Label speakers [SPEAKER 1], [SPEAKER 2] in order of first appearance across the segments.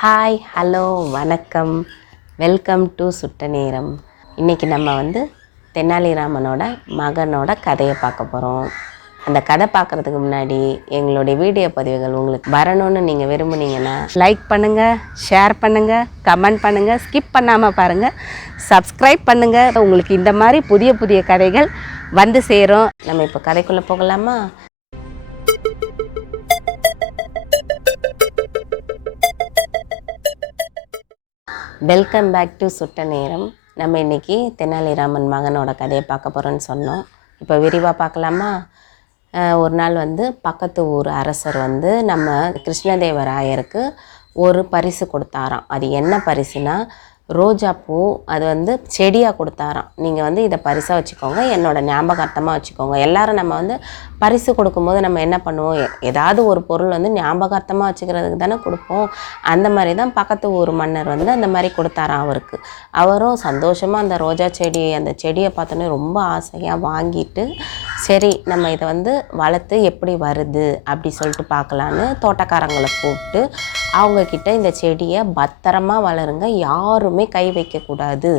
[SPEAKER 1] Hi hello வணக்கம். Welcome to சுட்ட நேரம். இன்றைக்கி நம்ம வந்து தெனாலிராமனோட மகனோட கதையை பார்க்க போகிறோம் அந்த கதை பார்க்குறதுக்கு முன்னாடி எங்களுடைய வீடியோ பதிவுகள் உங்களுக்கு வரணும்னு நீங்கள் விரும்புனீங்கன்னா லைக் பண்ணுங்கள் ஷேர் பண்ணுங்கள் கமெண்ட் பண்ணுங்கள் ஸ்கிப் பண்ணாமல் பாருங்கள் சப்ஸ்கிரைப் பண்ணுங்கள் உங்களுக்கு இந்த மாதிரி புதிய புதிய கதைகள் வந்து சேரும். நம்ம இப்போ கதைக்குள்ளே போகலாமா? வெல்கம் பேக் டு சுட்ட நேரம் நம்ம இன்றைக்கி தெனாலிராமன் மகனோட கதையை பார்க்க போகிறோன்னு சொன்னோம். இப்போ விரிவாக பார்க்கலாமா? ஒரு நாள் வந்து பக்கத்து ஊர் அரசர் வந்து நம்ம கிருஷ்ணதேவராயருக்கு ஒரு பரிசு கொடுத்தாராம். அது என்ன பரிசுனா ரோஜா பூ அது வந்து செடியாக கொடுத்தாராம். நீங்கள் வந்து இதை பரிசாக வச்சுக்கோங்க. என்னோடய ஞாபகார்த்தமாக வச்சுக்கோங்க. எல்லாரும் நம்ம வந்து பரிசு கொடுக்கும்போது நம்ம என்ன பண்ணுவோம்? எ- ஏதாவது ஒரு பொருள் வந்து ஞாபகார்த்தமாக வச்சுக்கிறதுக்கு தானே கொடுப்போம். அந்த மாதிரி தான் பக்கத்து ஊர் மன்னர் வந்து அந்த மாதிரி கொடுத்தாராம் அவருக்கு. அவரும் சந்தோஷமாக அந்த ரோஜா செடி அந்த செடியை பார்த்தோன்னே ரொம்ப ஆசையாக வாங்கிட்டு சரி நம்ம இதை வந்து வளர்த்து எப்படி வருது அப்படி சொல்லிட்டு பார்க்கலான்னு தோட்டக்காரங்களை கூப்பிட்டு அவங்கக்கிட்ட இந்த செடியை பத்திரமா வளருங்க. யாருமே கை வைக்கக்கூடாது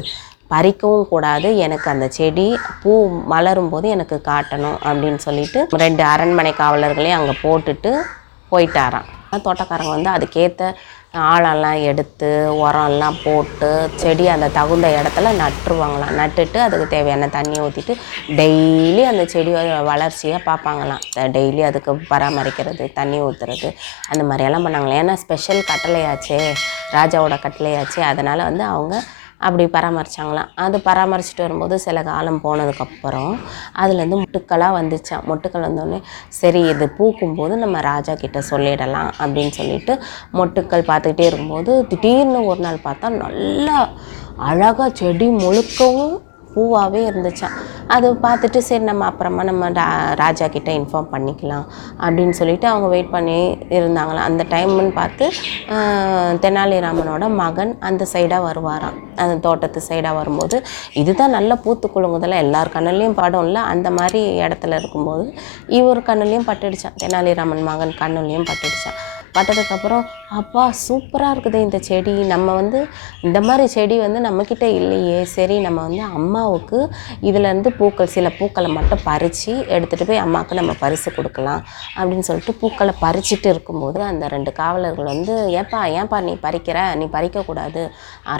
[SPEAKER 1] பறிக்கவும் கூடாது. எனக்கு அந்த செடி பூ மலரும் போது எனக்கு காட்டணும் அப்படின்னு சொல்லிட்டு ரெண்டு அரண்மனை காவலர்களையும் அங்கே போட்டுட்டு போயிட்டாராம். தோட்டக்காரங்க வந்து அதுக்கேற்ற ஆழெல்லாம் எடுத்து உரம்லாம் போட்டு செடி அந்த தகுந்த இடத்துல நட்டுருவாங்களாம். நட்டுட்டு அதுக்கு தேவையான தண்ணியை ஊற்றிட்டு டெய்லி அந்த செடியோட வளர்ச்சியாக பார்ப்பாங்களாம். டெய்லி அதுக்கு பராமரிக்கிறது தண்ணி ஊற்றுறது அந்த மாதிரியெல்லாம் பண்ணாங்களாம். ஏன்னா ஸ்பெஷல் கட்டளையாச்சே ராஜாவோட கட்டளையாச்சே. அதனால் வந்து அவங்க அப்படி பராமரித்தாங்களாம் அது பராமரிச்சுட்டு வரும்போது சில காலம் போனதுக்கப்புறம் அதுலேருந்து முட்டுக்களாக வந்துச்சான் மொட்டுக்கள் வந்தோடனே சரி இது பூக்கும்போது நம்ம ராஜா கிட்ட சொல்லிடலாம் அப்படின்னு சொல்லிட்டு மொட்டுக்கள் பார்த்துக்கிட்டே இருக்கும்போது திடீர்னு ஒரு நாள் பார்த்தா நல்லா அழகாக செடி முழுக்கவும் பூவாகவே இருந்துச்சான் அது பார்த்துட்டு சரி நம்ம அப்புறமா நம்ம ரா ராஜா கிட்டே இன்ஃபார்ம் பண்ணிக்கலாம் அப்படின்னு சொல்லிட்டு அவங்க வெயிட் பண்ணி இருந்தாங்களாம். அந்த டைம்னு பார்த்து தெனாலிராமனோட மகன் அந்த சைடாக வருவாராம். அந்த தோட்டத்து சைடாக வரும்போது இதுதான் நல்ல பூத்து குலுங்குதெல்லாம் எல்லார் கண்ணுலேயும் படும்ல அந்த மாதிரி இடத்துல இருக்கும்போது இவர் கண்ணுலேயும் பட்டுடுச்சான் தெனாலிராமன் மகன் கண்ணுலேயும் பட்டுடுச்சான் பட்டதுக்கப்புறம் அப்பா சூப்பராக இருக்குது இந்த செடி. நம்ம வந்து இந்த மாதிரி செடி வந்து நம்மக்கிட்ட இல்லையே. சரி நம்ம வந்து அம்மாவுக்கு இதுலேருந்து பூக்கள் சில பூக்களை மட்டும் பறித்து எடுத்துகிட்டு போய் அம்மாவுக்கு நம்ம பரிசு கொடுக்கலாம் அப்படின்னு சொல்லிட்டு பூக்களை பறிச்சுட்டு இருக்கும்போது அந்த ரெண்டு காவலர்கள் வந்து ஏப்பா ஏன்ப்பா நீ பறிக்கிற? நீ பறிக்கக்கூடாது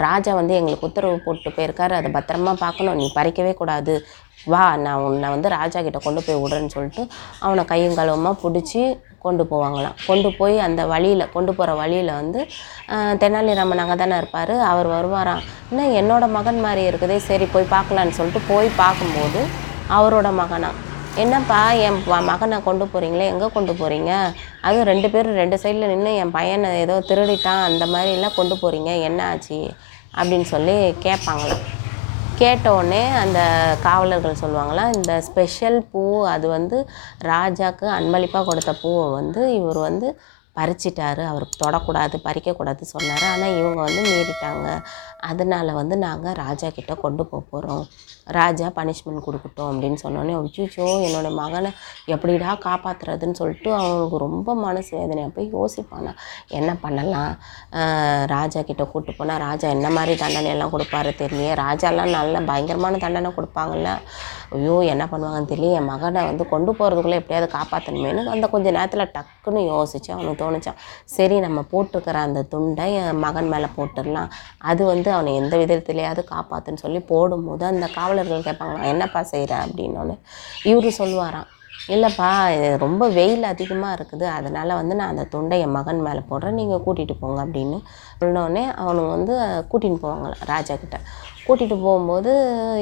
[SPEAKER 1] ராஜா வந்து எங்களுக்கு உத்தரவு போட்டு போயிருக்காரு. அதை பத்திரமா பார்க்கணும். நீ பறிக்கவே கூடாது. வா நான் உன்னை வந்து ராஜா கிட்ட கொண்டு போய் விடுறேன்னு சொல்லிட்டு அவனை கையும் கழுவமாக பிடிச்சி கொண்டு போவாங்களாம். கொண்டு போய் அந்த வழியில் கொண்டு போகிற வழியில் வந்து தெனாலிராமன் அங்கே தானே இருப்பார். அவர் வருவாராம். இன்னும் என்னோட மகன் மாதிரி இருக்குதே சரி போய் பார்க்கலான்னு சொல்லிட்டு போய் பார்க்கும்போது அவரோட மகனா என்னப்பா என் மகனை கொண்டு போகிறீங்களே எங்கே கொண்டு போகிறீங்க அதுவும் ரெண்டு பேரும் ரெண்டு சைடில் நின்று என் பையனை ஏதோ திருடிட்டான் அந்த மாதிரிலாம் கொண்டு போகிறீங்க என்ன ஆச்சு? அப்படின்னு சொல்லி கேட்பாங்களாம் கேட்டோடனே அந்த காவலர்கள் சொல்லுவாங்களாம் இந்த ஸ்பெஷல் பூ அது வந்து ராஜாக்கு அன்பளிப்பாக கொடுத்த பூவை வந்து இவர் வந்து பறிச்சிட்டாரு. அவர் தொடக்கூடாது பறிக்கக்கூடாது சொன்னார். ஆனால் இவங்க வந்து மீறிட்டாங்க. அதனால் வந்து நாங்கள் ராஜா கிட்டே கொண்டு போக போகிறோம் ராஜா பனிஷ்மெண்ட் கொடுக்கட்டும் அப்படின்னு சொன்னோன்னே அச்சோ என்னோட மகனை எப்படிடா காப்பாற்றுறதுன்னு சொல்லிட்டு அவனுக்கு ரொம்ப மனசு வேதனையாக போய் யோசிப்பானா. என்ன பண்ணலாம்? ராஜா கிட்டே கூட்டு போனால் ராஜா என்ன மாதிரி தண்டனையெல்லாம் கொடுப்பாரு தெரியலையே. ராஜாலாம் நல்ல பயங்கரமான தண்டனை கொடுப்பாங்கல்ல. ஐயோ என்ன பண்ணுவாங்கன்னு தெரியல என் மகனை வந்து கொண்டு போகிறதுக்குள்ளே எப்படியாவது காப்பாற்றணுமேனு அந்த கொஞ்ச நேரத்தில் டக்குன்னு யோசிச்சு அவனுக்கு தோணுச்சான் சரி நம்ம போட்டிருக்கிற அந்த துண்டை என் மகன் மேலே போட்டுடலாம். அது வந்து அவனை எந்த விதத்துலையாவது காப்பாற்றுன்னு சொல்லி போடும்போது அந்த காவலர்கள் கேட்பாங்களாம் என்னப்பா செய்கிற அப்படின்னோடனே இவரு சொல்லுவாராம் இல்லைப்பா ரொம்ப வெயில் அதிகமாக இருக்குது. அதனால் வந்து நான் அந்த துண்டை என் மகன் மேலே போடுறேன். நீங்கள் கூட்டிகிட்டு போங்க. அப்படின்னு சொன்னோடனே அவனுங்க வந்து கூட்டின்னு போவாங்களாம் ராஜா கிட்ட. கூட்டிகிட்டு போகும்போது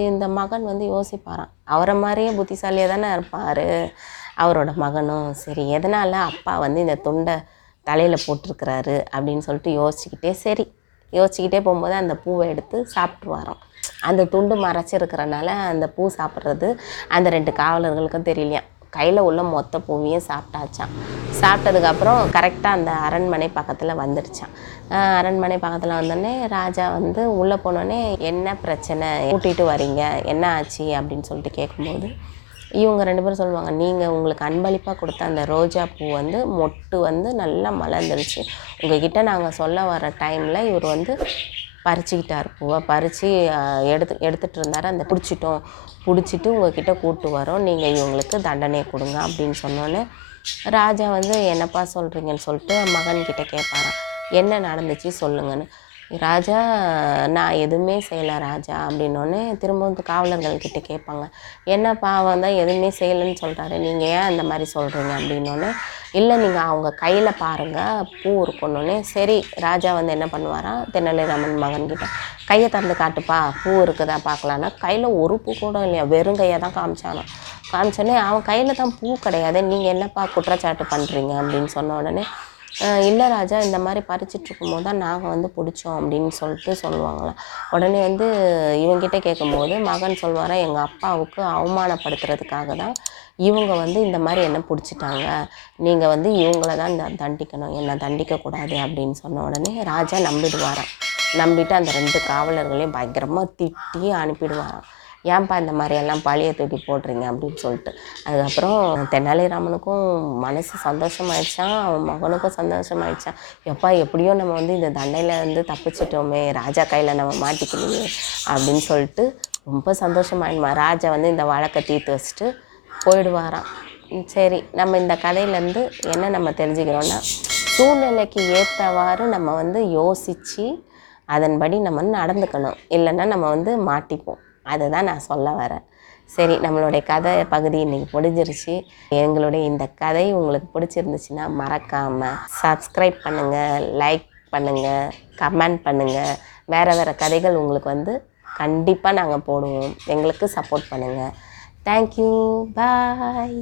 [SPEAKER 1] இந்த மகன் வந்து யோசிப்பாரான் அவரை மாதிரியே புத்திசாலியாக தானே இருப்பார்? அவரோட மகனும் சரி எதனால் அப்பா வந்து இந்த துண்டை தலையில் போட்டிருக்கிறாரு அப்படின்னு சொல்லிட்டு யோசிச்சுக்கிட்டே சரி யோசிச்சுக்கிட்டே போகும்போது அந்த பூவை எடுத்து சாப்பிட்ருவாராம் அந்த துண்டு மறைச்சிருக்கிறனால அந்த பூ சாப்பிட்றது அந்த ரெண்டு காவலர்களுக்கும் தெரியலையாம் கையில் உள்ள மொத்த பூவையும் சாப்பிட்டாச்சான் சாப்பிட்டதுக்கப்புறம் கரெக்டாக அந்த அரண்மனை பக்கத்தில் வந்துடுச்சான் அரண்மனை பக்கத்தில் வந்தோடனே ராஜா வந்து உள்ளே போனோடனே என்ன பிரச்சனை? கூட்டிகிட்டு வரீங்க? என்ன ஆச்சு? அப்படின்னு சொல்லிட்டு கேட்கும்போது இவங்க ரெண்டு பேரும் சொல்லுவாங்க நீங்கள் உங்களுக்கு அன்பளிப்பாக கொடுத்த அந்த ரோஜா பூ வந்து மொட்டு வந்து நல்லா மலர்ந்துருச்சு. உங்ககிட்ட நாங்கள் சொல்ல வர டைமில் இவர் வந்து பறிச்சுக்கிட்டார் பூவை. பறித்து எடுத்து எடுத்துகிட்டு இருந்தார். அந்த பிடிச்சிட்டோம். பிடிச்சிட்டு உங்ககிட்ட கூட்டு வரோம். நீங்கள் இவங்களுக்கு தண்டனை கொடுங்க அப்படின்னு சொன்னோன்னே ராஜா வந்து என்னப்பா சொல்கிறீங்கன்னு சொல்லிட்டு மகன்கிட்ட கேட்பாரான் என்ன நடந்துச்சு சொல்லுங்கன்னு. ராஜா நான் எதுவுமே செய்யலை ராஜா அப்படின்னோடனே திரும்பவும் இந்த காவலர்கள்கிட்ட கேட்பாங்க. என்ன பாவம் தான் எதுவுமே செய்யலைன்னு சொல்கிறாரு நீங்கள் ஏன் அந்த மாதிரி சொல்கிறீங்க அப்படின்னோடனே இல்லை நீங்கள் அவங்க கையில் பாருங்கள் பூ இருக்கணுன்னே சரி ராஜா வந்து என்ன பண்ணுவாராம் தென்னாலிராமன் மகன்கிட்ட கையை திறந்து காட்டுப்பா பூ இருக்குதா பார்க்கலான்னா கையில் ஒரு பூ கூட இல்லையா? வெறும் கையை தான் காமிச்சானோ? காமிச்சோடனே அவன் கையில் தான் பூ கிடையாது. நீங்கள் என்னப்பா குற்றச்சாட்டு பண்ணுறீங்க அப்படின்னு சொன்ன உடனே இல்லை ராஜா இந்த மாதிரி பறிச்சிட்டு இருக்கும்போது தான் நாங்கள் வந்து பிடிச்சோம் அப்படின்னு சொல்லிட்டு சொல்லுவாங்களாம் உடனே வந்து இவங்கிட்ட கேட்கும்போது மகன் சொல்வாரா எங்கள் அப்பாவுக்கு அவமானப்படுத்துறதுக்காக தான் இவங்க வந்து இந்த மாதிரி என்ன பிடிச்சிட்டாங்க. நீங்கள் வந்து இவங்கள தான் இந்த தண்டிக்கணும். என்னை தண்டிக்கக்கூடாது அப்படின்னு சொன்ன உடனே ராஜா நம்பிடுவாராம். நம்பிட்டு அந்த ரெண்டு காவலர்களையும் பயங்கரமாக திட்டி அனுப்பிடுவாராம். ஏன்பா இந்த மாதிரியெல்லாம் பழைய தூக்கி போடுறீங்க அப்படின்னு சொல்லிட்டு. அதுக்கப்புறம் தெனாலிராமனுக்கும் மனசு சந்தோஷமாயிடுச்சான் அவன் மகனுக்கும் சந்தோஷமாயிடுச்சான் எப்பா எப்படியோ நம்ம வந்து இந்த தண்டையில் வந்து தப்பிச்சிட்டோமே ராஜா கையில் நம்ம மாட்டிக்கலையே அப்படின்னு சொல்லிட்டு ரொம்ப சந்தோஷமாயிடுமா? ராஜா வந்து இந்த வழக்கை தீர்த்து வச்சுட்டு போயிடுவாராம். சரி நம்ம இந்த கதையிலேருந்து என்ன நம்ம தெரிஞ்சுக்கிறோன்னா சூழ்நிலைக்கு ஏற்றவாறு நம்ம வந்து யோசித்து அதன்படி நம்ம நடந்துக்கணும். இல்லைன்னா நம்ம வந்து மாட்டிப்போம். அதுதான் நான் சொல்ல வரேன். சரி நம்மளுடைய கதை பகுதி இன்றைக்கி முடிஞ்சிருச்சு. எங்களுடைய இந்த கதை உங்களுக்கு பிடிச்சிருந்துச்சுன்னா மறக்காமல் சப்ஸ்கிரைப் பண்ணுங்கள் லைக் பண்ணுங்கள் கமெண்ட் பண்ணுங்கள் வேறு வேறு கதைகள் உங்களுக்கு வந்து கண்டிப்பாக நாங்கள் போடுவோம். எங்களுக்கு சப்போர்ட் பண்ணுங்கள் தேங்க்யூ பாய்